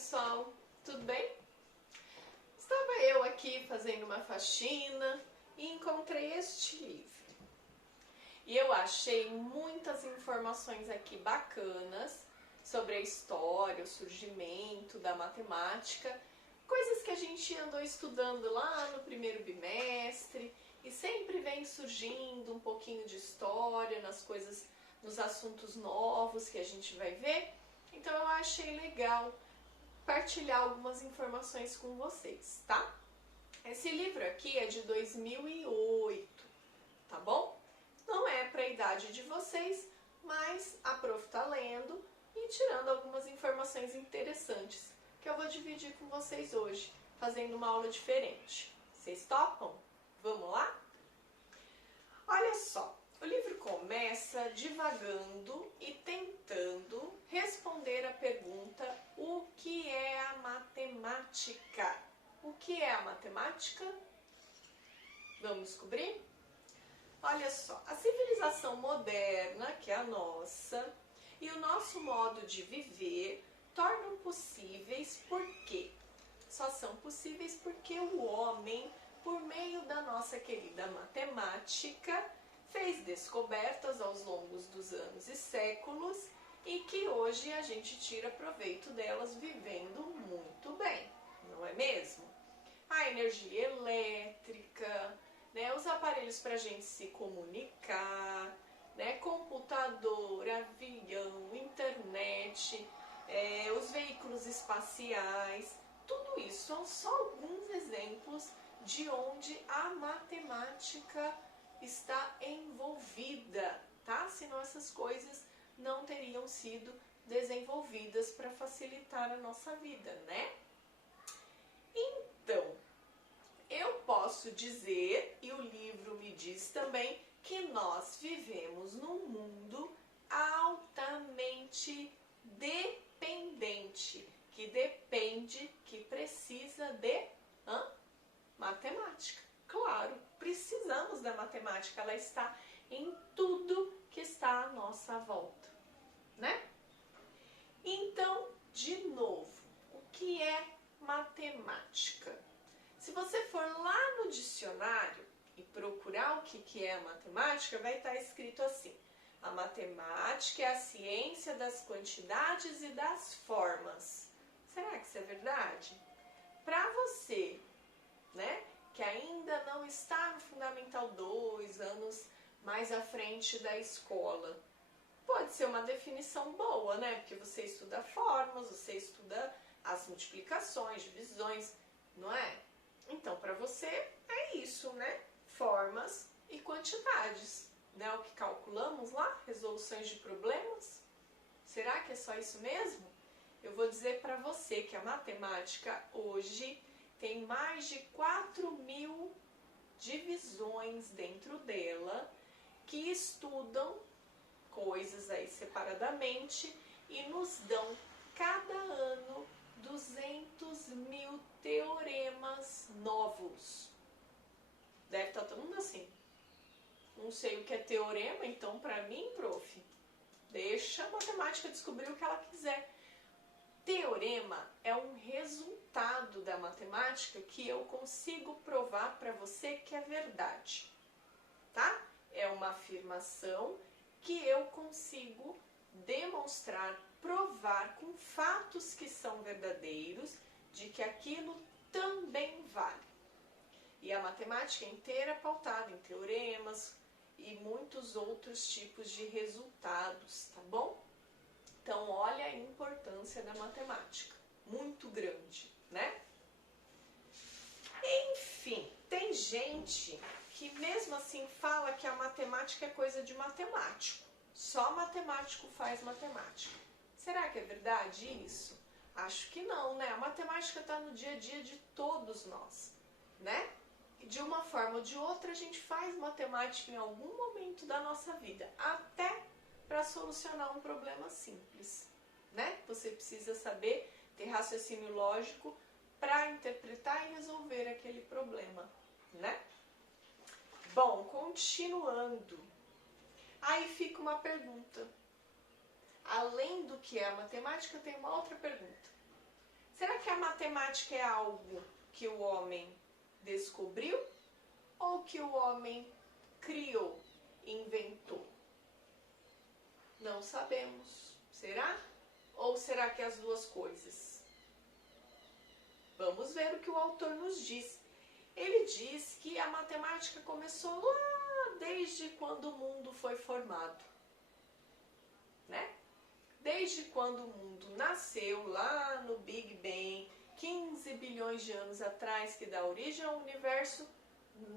pessoal, tudo bem? Estava eu aqui fazendo uma faxina e encontrei este livro. E eu achei muitas informações aqui bacanas sobre a história, o surgimento da matemática, coisas que a gente andou estudando lá no primeiro bimestre e sempre vem surgindo um pouquinho de história nas coisas, nos assuntos novos que a gente vai ver. Então eu achei legal partilhar algumas informações com vocês, tá? Esse livro aqui é de 2008, tá bom? Não é para a idade de vocês, mas a prof tá lendo e tirando algumas informações interessantes que eu vou dividir com vocês hoje, fazendo uma aula diferente. Vocês topam? Vamos lá? Olha só, o livro começa divagando e tentando responder a pergunta: o que é a matemática? O que é a matemática? Vamos descobrir? Olha só, a civilização moderna, que é a nossa, e o nosso modo de viver tornam possíveis porque só são possíveis porque o homem, por meio da nossa querida matemática, fez descobertas aos longos dos anos e séculos e que hoje a gente tira proveito delas vivendo muito bem, não é mesmo? A energia elétrica, né, os aparelhos para a gente se comunicar, né, computador, avião, internet, os veículos espaciais, tudo isso são só alguns exemplos de onde a matemática está envolvida, tá? Senão essas coisas não teriam sido desenvolvidas para facilitar a nossa vida, né? Então, eu posso dizer, e o livro me diz também, que nós vivemos num mundo altamente dependente, que depende, que precisa de matemática. Claro, precisamos da matemática, ela está em tudo que está à nossa volta, né? Então, de novo, o que é matemática? Se você for lá no dicionário e procurar o que é a matemática, vai estar escrito assim: a matemática é a ciência das quantidades e das formas. Será que isso é verdade? Para você, né, que ainda não está no Fundamental 2, anos mais à frente da escola, pode ser uma definição boa, né? Porque você estuda formas, você estuda as multiplicações, divisões, não é? Então, para você é isso, né? Formas e quantidades, né? O que calculamos lá, resoluções de problemas. Será que é só isso mesmo? Eu vou dizer para você que a matemática hoje tem mais de 4.000 divisões dentro dela que estudam coisas aí separadamente e nos dão cada ano 200.000 teoremas novos. Deve estar todo mundo assim. Não sei o que é teorema, então para mim, prof, deixa a matemática descobrir o que ela quiser. Teorema é um resultado da matemática que eu consigo provar para você que é verdade, tá? É uma afirmação que eu consigo demonstrar, provar com fatos que são verdadeiros de que aquilo também vale. E a matemática inteira é pautada em teoremas e muitos outros tipos de resultados, tá bom? Então, olha a importância da matemática, muito grande, né? Enfim, tem gente que mesmo assim fala que a matemática é coisa de matemático. Só matemático faz matemática. Será que é verdade isso? Acho que não, né? A matemática está no dia a dia de todos nós, né? E de uma forma ou de outra a gente faz matemática em algum momento da nossa vida, até para solucionar um problema simples, né? Você precisa saber ter raciocínio lógico para interpretar e resolver aquele problema, né? Bom, continuando. Aí fica uma pergunta. Além do que é a matemática, tem uma outra pergunta. Será que a matemática é algo que o homem descobriu ou que o homem criou, inventou? Não sabemos. Será? Ou será que as duas coisas? Vamos ver o que o autor nos diz. Ele diz que a matemática começou lá desde quando o mundo foi formado, né? Desde quando o mundo nasceu, lá no Big Bang, 15 bilhões de anos atrás, que dá origem ao universo,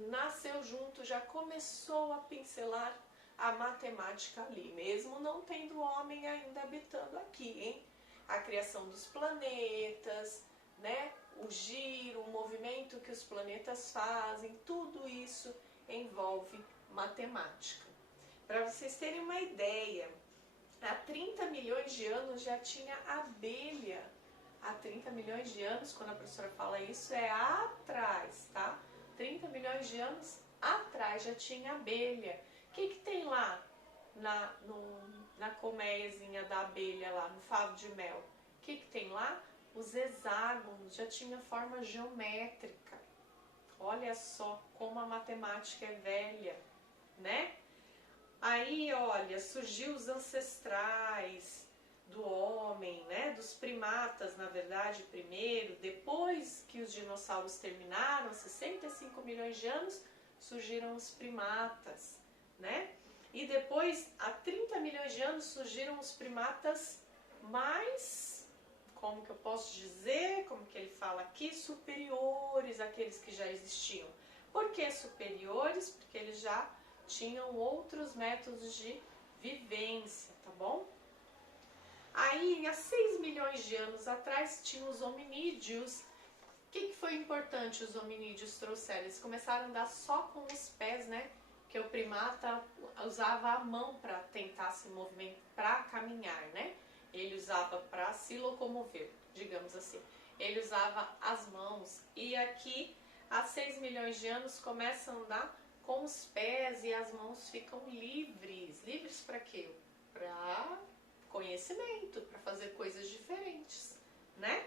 nasceu junto, já começou a pincelar a matemática ali, mesmo não tendo homem ainda habitando aqui, hein? A criação dos planetas, né? O giro, o movimento que os planetas fazem, tudo isso envolve matemática. Para vocês terem uma ideia, há 30 milhões de anos já tinha abelha. Há 30 milhões de anos, quando a professora fala isso, é atrás, tá? 30 milhões de anos atrás já tinha abelha. O que tem lá na colmeiazinha da abelha, lá no favo de mel? O que tem lá? Os hexágonos, já tinha forma geométrica. Olha só como a matemática é velha, né? Aí, olha, surgiu os ancestrais do homem, né? Dos primatas, na verdade, primeiro. Depois que os dinossauros terminaram, 65 milhões de anos, surgiram os primatas, né? E depois, há 30 milhões de anos, surgiram os primatas mais, como que eu posso dizer, como que ele fala aqui, superiores àqueles que já existiam. Por que superiores? Porque eles já tinham outros métodos de vivência, tá bom? Aí, há 6 milhões de anos atrás, tinham os hominídeos. O que foi importante os hominídeos trouxeram? Eles começaram a andar só com os pés, né? Que o primata usava a mão para tentar se movimentar, para caminhar, né? Ele usava para se locomover, digamos assim. Ele usava as mãos. E aqui, há 6 milhões de anos, começa a andar com os pés e as mãos ficam livres. Livres para quê? Para conhecimento, para fazer coisas diferentes, né?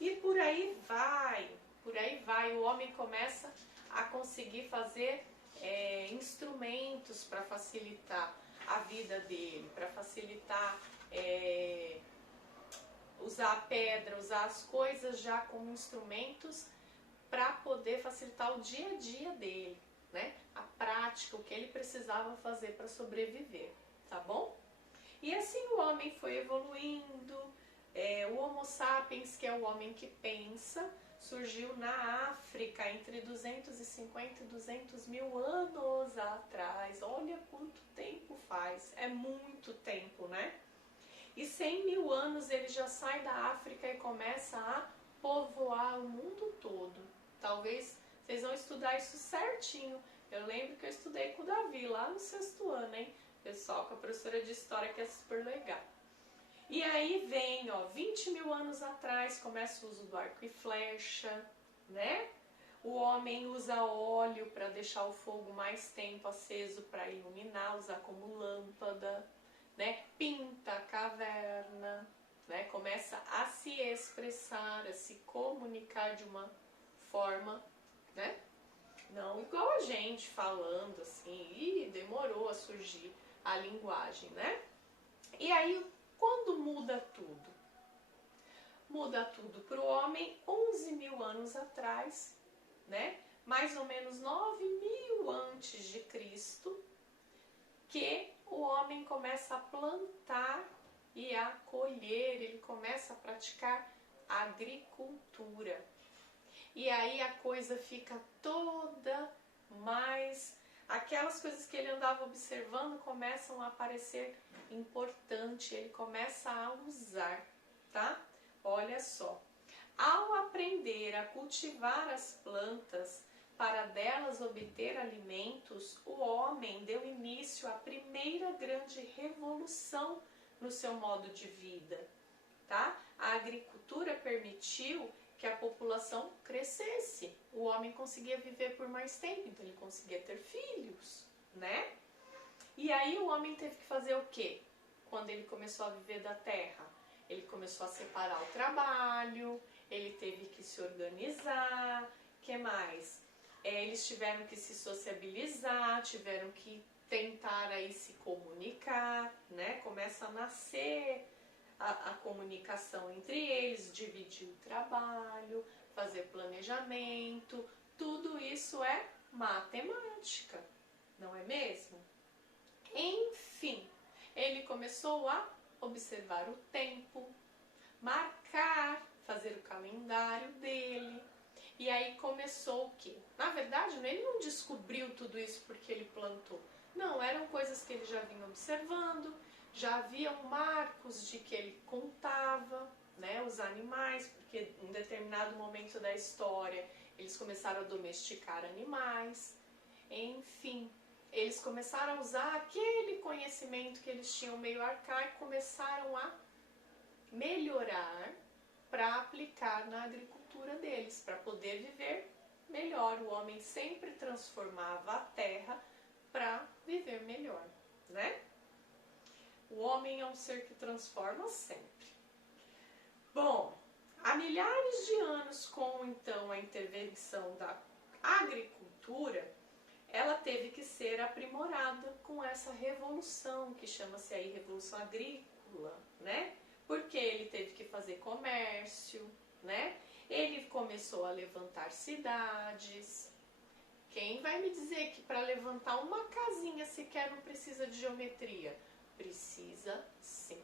E por aí vai, o homem começa a conseguir fazer instrumentos para facilitar a vida dele, para facilitar usar a pedra, usar as coisas já como instrumentos para poder facilitar o dia a dia dele, né? A prática, o que ele precisava fazer para sobreviver, tá bom? E assim o homem foi evoluindo. O Homo sapiens, que é o homem que pensa, surgiu na África entre 250 e 200 mil anos atrás. Olha quanto tempo faz, é muito tempo, né? E 100 mil anos ele já sai da África e começa a povoar o mundo todo. Talvez vocês vão estudar isso certinho. Eu lembro que eu estudei com o Davi lá no 6º ano, hein? Pessoal, com a professora de história, que é super legal. E aí vem, ó, 20 mil anos atrás, começa o uso do arco e flecha, né? O homem usa óleo para deixar o fogo mais tempo aceso para iluminar, usar como lâmpada, né? Pinta a caverna, né? Começa a se expressar, a se comunicar de uma forma, né? Não igual a gente falando assim, e demorou a surgir a linguagem, né? E aí, quando muda tudo? Muda tudo para o homem 11 mil anos atrás, né? Mais ou menos 9 mil antes de Cristo, que o homem começa a plantar e a colher, ele começa a praticar agricultura. E aí a coisa fica toda mais... Aquelas coisas que ele andava observando começam a aparecer importante, ele começa a usar, tá? Olha só. Ao aprender a cultivar as plantas para delas obter alimentos, o homem deu início à primeira grande revolução no seu modo de vida, tá? A agricultura permitiu que a população crescesse. O homem conseguia viver por mais tempo, então ele conseguia ter filhos, né? E aí o homem teve que fazer o quê? Quando ele começou a viver da terra? Ele começou a separar o trabalho, ele teve que se organizar, que mais? Eles tiveram que se sociabilizar, tiveram que tentar aí se comunicar, né? Começa a nascer a comunicação entre eles, dividir o trabalho, fazer planejamento, tudo isso é matemática, não é mesmo? Enfim, ele começou a observar o tempo, marcar, fazer o calendário dele. E aí começou o quê? Na verdade, ele não descobriu tudo isso porque ele plantou. Não, eram coisas que ele já vinha observando, já haviam marcos de que ele contava, né, os animais, porque em determinado momento da história eles começaram a domesticar animais. Enfim, eles começaram a usar aquele conhecimento que eles tinham meio arcaico, começaram a melhorar para aplicar na agricultura deles, para poder viver melhor. O homem sempre transformava a terra para viver melhor, né? O homem é um ser que transforma sempre. Bom, há milhares de anos, com então a intervenção da agricultura, ela teve que ser aprimorada com essa revolução, que chama-se aí Revolução Agrícola, né? Porque ele teve que fazer comércio, né? Ele começou a levantar cidades. Quem vai me dizer que para levantar uma casinha sequer não precisa de geometria? Precisa sim.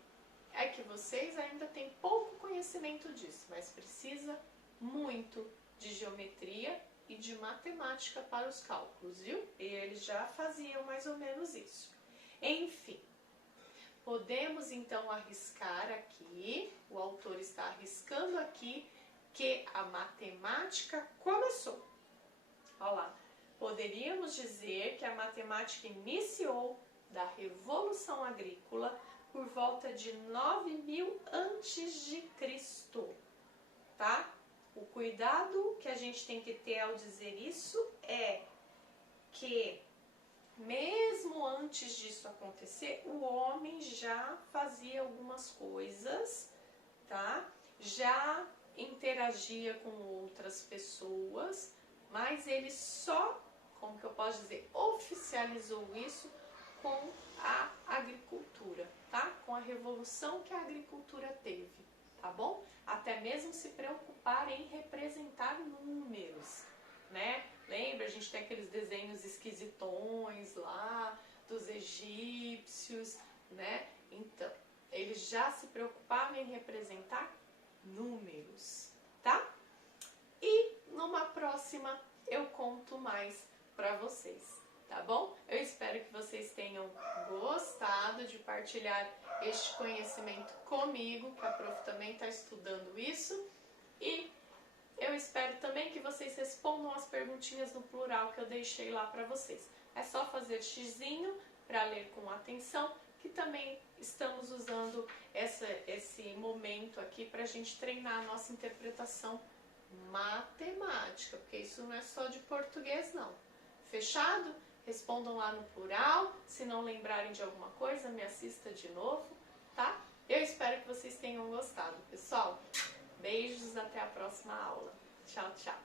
É que vocês ainda têm pouco conhecimento disso, mas precisa muito de geometria e de matemática para os cálculos, viu? E eles já faziam mais ou menos isso. Enfim, podemos então arriscar aqui, o autor está arriscando aqui, que a matemática começou. Olha lá, poderíamos dizer que a matemática iniciou da Revolução Agrícola por volta de 9000 a.C., tá? O cuidado que a gente tem que ter ao dizer isso é que, mesmo antes disso acontecer, o homem já fazia algumas coisas, tá? Já interagia com outras pessoas, mas ele só, como que eu posso dizer, oficializou isso com a agricultura, tá? Com a revolução que a agricultura teve, tá bom? Até mesmo se preocupar em representar números, né? Lembra, a gente tem aqueles desenhos esquisitões lá, dos egípcios, né? Então, eles já se preocupavam em representar números, tá? E numa próxima eu conto mais pra vocês, tá bom? Eu espero que vocês tenham gostado de partilhar este conhecimento comigo, que a prof também está estudando isso, e eu espero também que vocês respondam as perguntinhas no plural que eu deixei lá para vocês. É só fazer xizinho para ler com atenção, que também estamos usando esse momento aqui para a gente treinar a nossa interpretação matemática, porque isso não é só de português não. Fechado? Respondam lá no plural. Se não lembrarem de alguma coisa, me assista de novo, tá? Eu espero que vocês tenham gostado, pessoal. Beijos, até a próxima aula. Tchau, tchau.